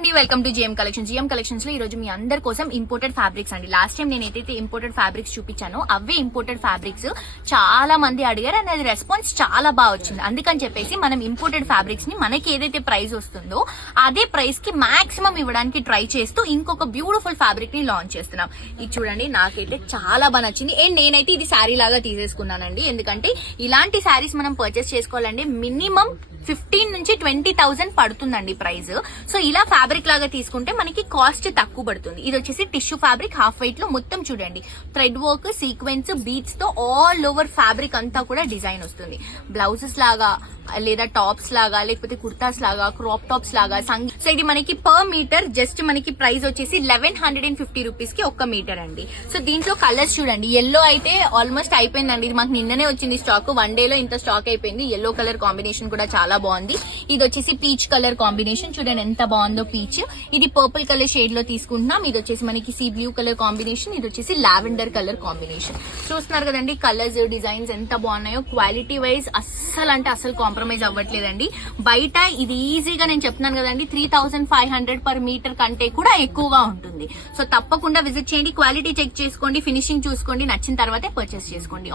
అండి, welcome to GM collections. GM collections లో ఈ రోజు మీ అందరి కోసం ఇంపోర్టెడ్ ఫ్యాబ్రిక్స్ అండి. లాస్ట్ టైం నేను ఏదైతే ఇంపోర్టెడ్ ఫ్యాబ్రిక్స్ చూపించానో అవే ఇంపోర్టెడ్ ఫ్యాబ్రిక్స్ చాలా మంది అడిగారు అండ్ అది రెస్పాన్స్ చాలా బాగా వచ్చింది. అందుకని చెప్పేసి మనం ఇంపోర్టెడ్ ఫ్యాబ్రిక్స్ ని మనకి ఏదైతే ప్రైస్ వస్తుందో అదే ప్రైస్ కి మాక్సిమం ఇవ్వడానికి ట్రై చేస్తూ ఇంకొక బ్యూటిఫుల్ ఫ్యాబ్రిక్ ని లాంచ్ చేస్తున్నాం. ఇది చూడండి, నాకైతే చాలా బాగా నచ్చింది. అండ్ నేనైతే ఇది శారీ లాగా తీసేసుకున్నానండి. ఎందుకంటే ఇలాంటి శారీస్ మనం పర్చేస్ చేసుకోవాలంటే మినిమం 15 నుంచి 20,000 పడుతుందండి ప్రైస్. సో ఇలా ఫ్యాబ్రిక్ లాగా తీసుకుంటే మనకి కాస్ట్ తక్కువ పడుతుంది. ఇది వచ్చేసి టిష్యూ ఫ్యాబ్రిక్, హాఫ్ వైట్ లో మొత్తం చూడండి థ్రెడ్ వర్క్, సీక్వెన్స్, బీట్స్ తో ఆల్ ఓవర్ ఫ్యాబ్రిక్ అంతా కూడా డిజైన్ వస్తుంది. బ్లౌజెస్ లాగా లేదా టాప్స్ లాగా లేకపోతే కుర్తాస్ లాగా, క్రాప్ టాప్స్ లాగా సో ఇది మనకి పర్ మీటర్ జస్ట్ మనకి ప్రైస్ వచ్చేసి 1150 రూపీస్ కి ఒక్క మీటర్ అండి. సో దీంట్లో కలర్స్ చూడండి, ఎల్లో అయితే ఆల్మోస్ట్ అయిపోయిందండి. ఇది మాకు నిన్ననే వచ్చింది స్టాక్, 1 డే లో ఇంత స్టాక్ అయిపోయింది. ఎల్లో కలర్ కాంబినేషన్ కూడా చాలా బాగుంది. ఇది వచ్చేసి పీచ్ కలర్ కాంబినేషన్, చూడండి ఎంత బాగుందో పీచ్. ఇది పర్పుల్ కలర్ షేడ్ లో తీసుకుంటున్నాం. ఇది వచ్చేసి మనకి సీ బ్లూ కలర్ కాంబినేషన్, ఇది వచ్చేసి లావెండర్ కలర్ కాంబినేషన్. చూస్తున్నారు కదండి కలర్స్, డిజైన్స్ ఎంత బాగున్నాయో. క్వాలిటీ వైజ్ అస్సలు అంటే అస్సలు కాంప్రమైజ్ అవ్వట్లేదండి. బయట ఇది ఈజీగా నేను చెప్తున్నాను కదండి 3500 పర్ మీటర్ కంటే కూడా ఎక్కువగా ఉంటుంది. సో తప్పకుండా విజిట్ చేయండి, క్వాలిటీ చెక్ చేసుకోండి, ఫినిషింగ్ చూసుకోండి, నచ్చిన తర్వాతే పర్చేస్ చేసుకోండి.